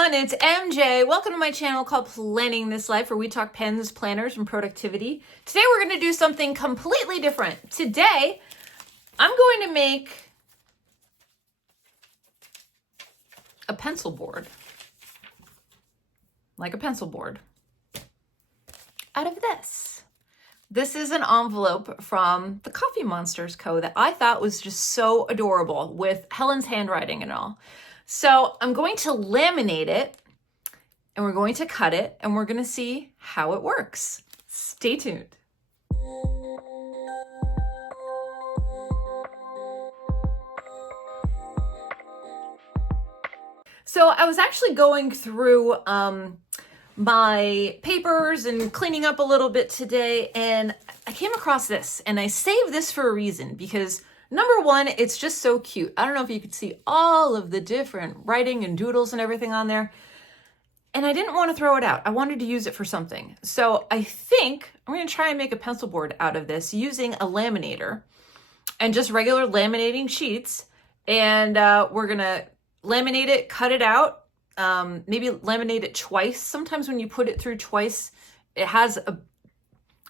everyone, it's MJ. Welcome to my channel called Planning This Life, where we talk pens, planners, and productivity. Today we're going to do something completely different. Today, I'm going to make a pencil board. Like a pencil board. Out of this. This is an envelope from TheCoffeeMonsterzCo that I thought was just so adorable with Helen's handwriting and all. So I'm going to laminate it and we're going to cut it and we're going to see how it works. Stay tuned. So I was actually going through my papers and cleaning up a little bit today, and I came across this, and I saved this for a reason because number one, it's just so cute. I don't know if you could see all of the different writing and doodles and everything on there. And I didn't want to throw it out. I wanted to use it for something. So I think I'm going to try and make a pencil board out of this using a laminator and just regular laminating sheets. And we're going to laminate it, cut it out, maybe laminate it twice. Sometimes when you put it through twice, it has a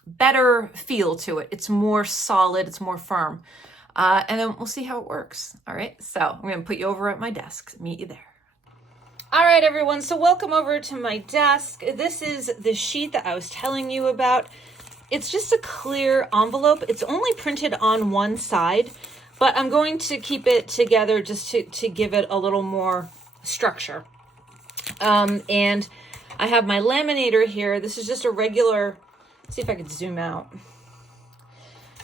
better feel to it. It's more solid, it's more firm. And then we'll see how it works. All right, so I'm going to put you over at my desk. Meet you there. All right, everyone, so welcome over to my desk. This is the sheet that I was telling you about. It's just a clear envelope. It's only printed on one side, but I'm going to keep it together just to give it a little more structure. And I have my laminator here. This is just a regular, let's see if I could zoom out.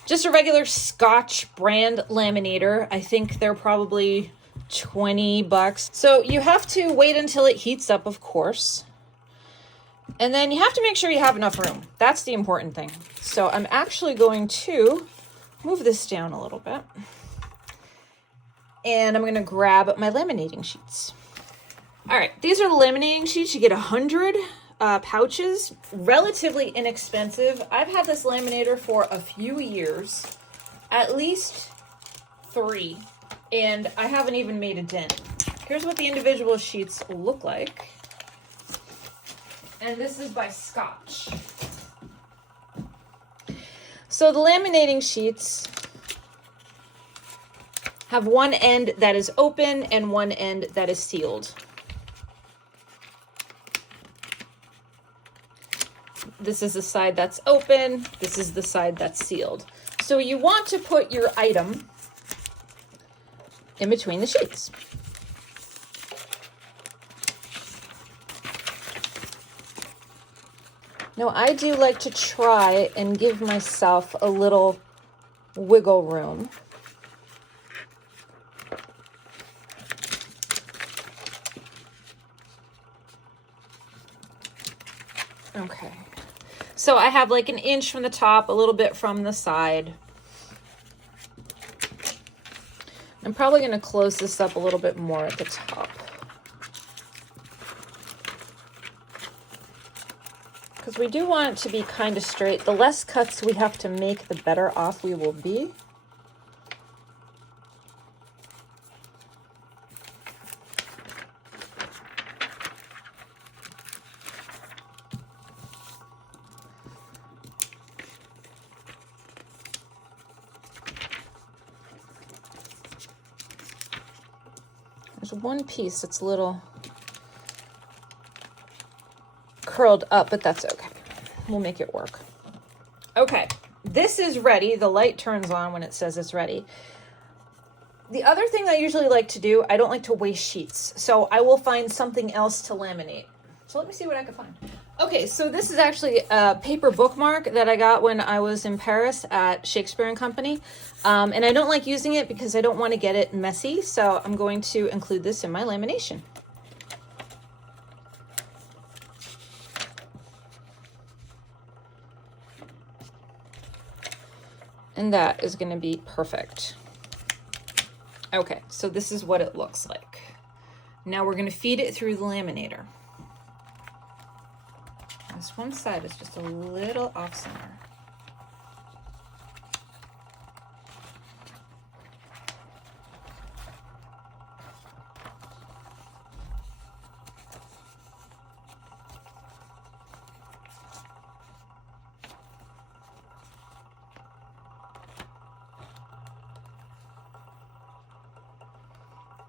Just a regular Scotch brand laminator. I think they're probably $20. So you have to wait until it heats up, of course. And then you have to make sure you have enough room. That's the important thing. So I'm actually going to move this down a little bit. And I'm going to grab my laminating sheets. All right, these are the laminating sheets. You get 100 pouches, relatively inexpensive. I've had this laminator for a few years, at least 3, and I haven't even made a dent. Here's what the individual sheets look like. And this is by Scotch. So the laminating sheets have one end that is open and one end that is sealed. This is the side that's open. This is the side that's sealed. So you want to put your item in between the sheets. Now, I do like to try and give myself a little wiggle room. Okay. So I have like 1 inch from the top, a little bit from the side. I'm probably going to close this up a little bit more at the top, because we do want it to be kind of straight. The less cuts we have to make, the better off we will be. There's one piece that's a little curled up, but that's okay. We'll make it work. Okay, this is ready. The light turns on when it says it's ready. The other thing I usually like to do, I don't like to waste sheets, so I will find something else to laminate. So let me see what I can find. Okay, so this is actually a paper bookmark that I got when I was in Paris at Shakespeare and Company. And I don't like using it because I don't want to get it messy, so I'm going to include this in my lamination. And that is going to be perfect. Okay, so this is what it looks like. Now we're going to feed it through the laminator. This one side is just a little off center.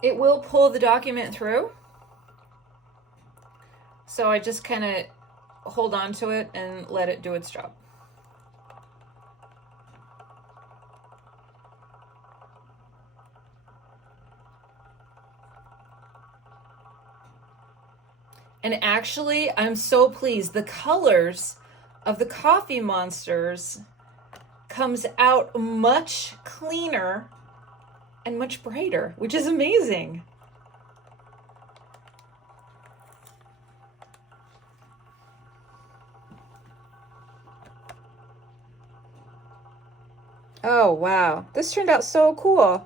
it will pull the document through. So I just kind of hold on to it and let it do its job. And actually, I'm so pleased. The colors of the Coffee Monsters comes out much cleaner and much brighter, which is amazing. Oh, wow. This turned out so cool.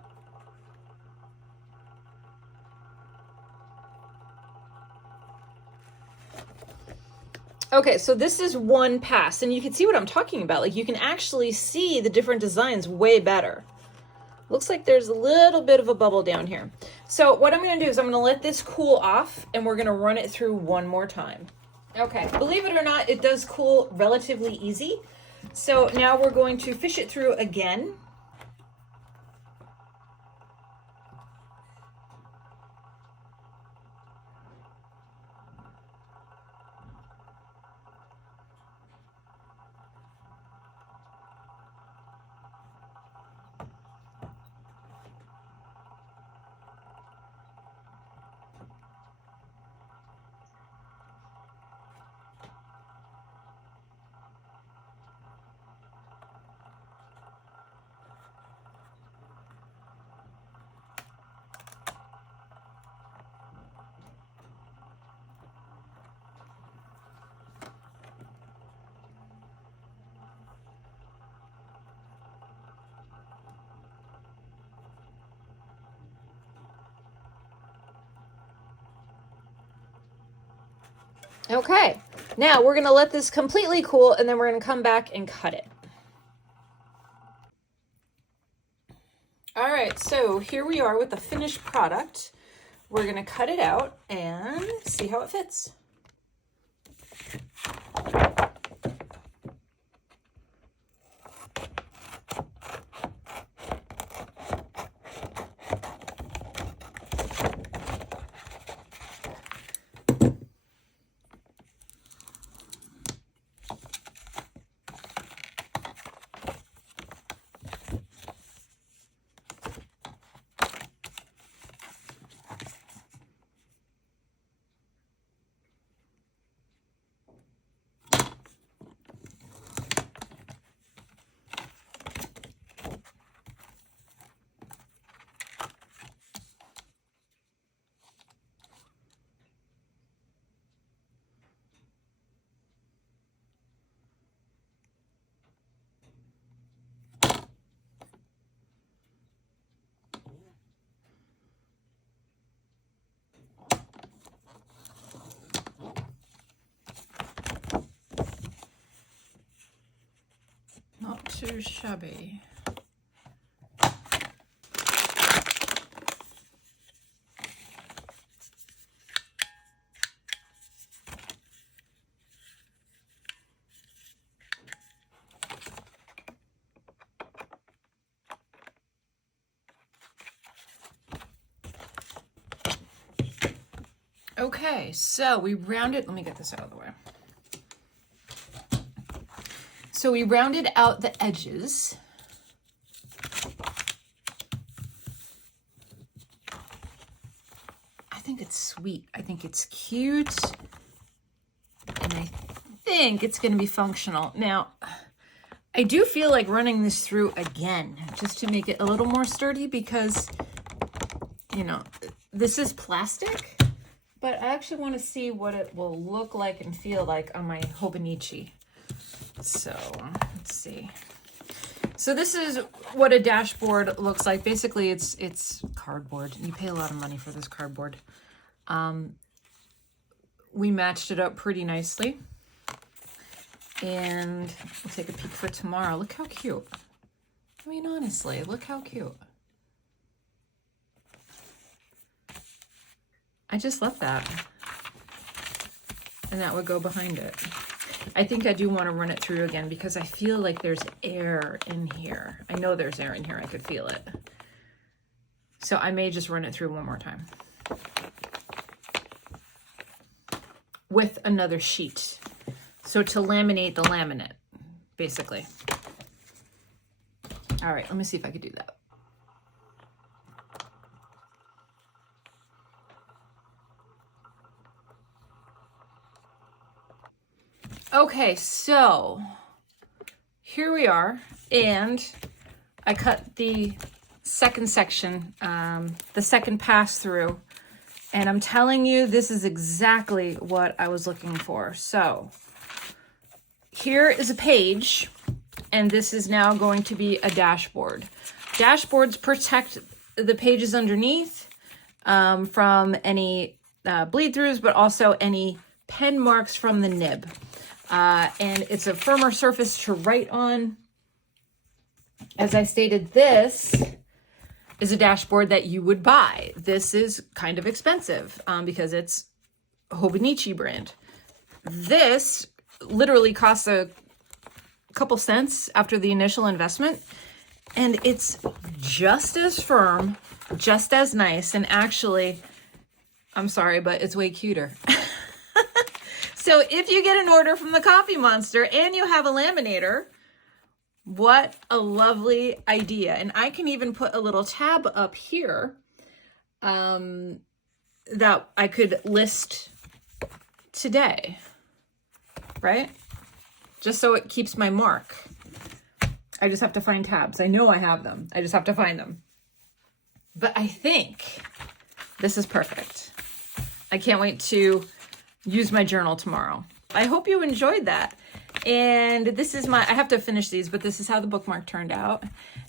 Okay, so this is one pass, and you can see what I'm talking about. Like, you can actually see the different designs way better. Looks like there's a little bit of a bubble down here. So what I'm gonna do is I'm gonna let this cool off, and we're gonna run it through one more time. Okay, believe it or not, it does cool relatively easy. So now we're going to fish it through again. Okay, now we're gonna let this completely cool, and then we're gonna come back and cut it. All right, so here we are with the finished product. We're gonna cut it out and see how it fits. Not too shabby. Okay, so we rounded, let me get this out of the way. So we rounded out the edges. I think it's sweet. I think it's cute. And I think it's going to be functional. Now, I do feel like running this through again, just to make it a little more sturdy because, you know, this is plastic. But I actually want to see what it will look like and feel like on my Hobonichi. So let's see. So this is what a dashboard looks like. Basically, it's cardboard. You pay a lot of money for this cardboard. We matched it up pretty nicely. And we'll take a peek for tomorrow. Look how cute. I mean, honestly, look how cute. I just love that. And that would go behind it. I think I do want to run it through again because I feel like there's air in here. I know there's air in here. I could feel it. So I may just run it through one more time with another sheet. So to laminate the laminate, basically. All right, let me see if I could do that. Okay, so here we are, and I cut the second section, the second pass through, and I'm telling you, this is exactly what I was looking for. So here is a page, and this is now going to be a dashboard. Dashboards protect the pages underneath from any bleed throughs, but also any pen marks from the nib. And it's a firmer surface to write on. As I stated, this is a dashboard that you would buy. This is kind of expensive because it's Hobonichi brand. This literally costs a couple cents after the initial investment, and it's just as firm, just as nice, and actually, I'm sorry, but it's way cuter. So if you get an order from the Coffee Monster and you have a laminator, what a lovely idea. And I can even put a little tab up here that I could list today, right? Just so it keeps my mark. I just have to find tabs. I know I have them. I just have to find them. But I think this is perfect. I can't wait to use my journal tomorrow. I hope you enjoyed that. And this is I have to finish these, but this is how the bookmark turned out.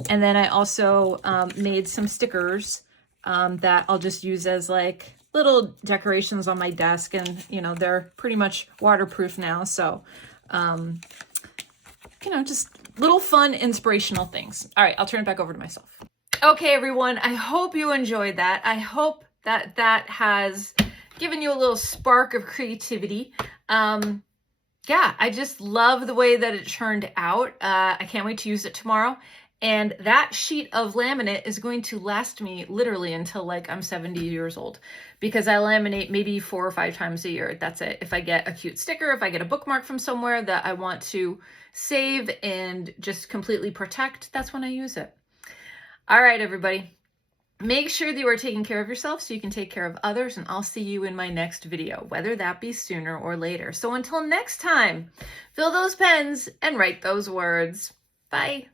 And then I also made some stickers that I'll just use as like little decorations on my desk. And, you know, they're pretty much waterproof now. So, you know, just little fun, inspirational things. All right, I'll turn it back over to myself. Okay, everyone, I hope you enjoyed that. I hope that that has given you a little spark of creativity. Yeah, I just love the way that it turned out. I can't wait to use it tomorrow. And that sheet of laminate is going to last me literally until like I'm 70 years old, because I laminate maybe 4 or 5 times a year. That's it. If I get a cute sticker, if I get a bookmark from somewhere that I want to save and just completely protect, that's when I use it. All right, everybody. Make sure that you are taking care of yourself so you can take care of others, and I'll see you in my next video, whether that be sooner or later. So until next time, fill those pens and write those words. Bye.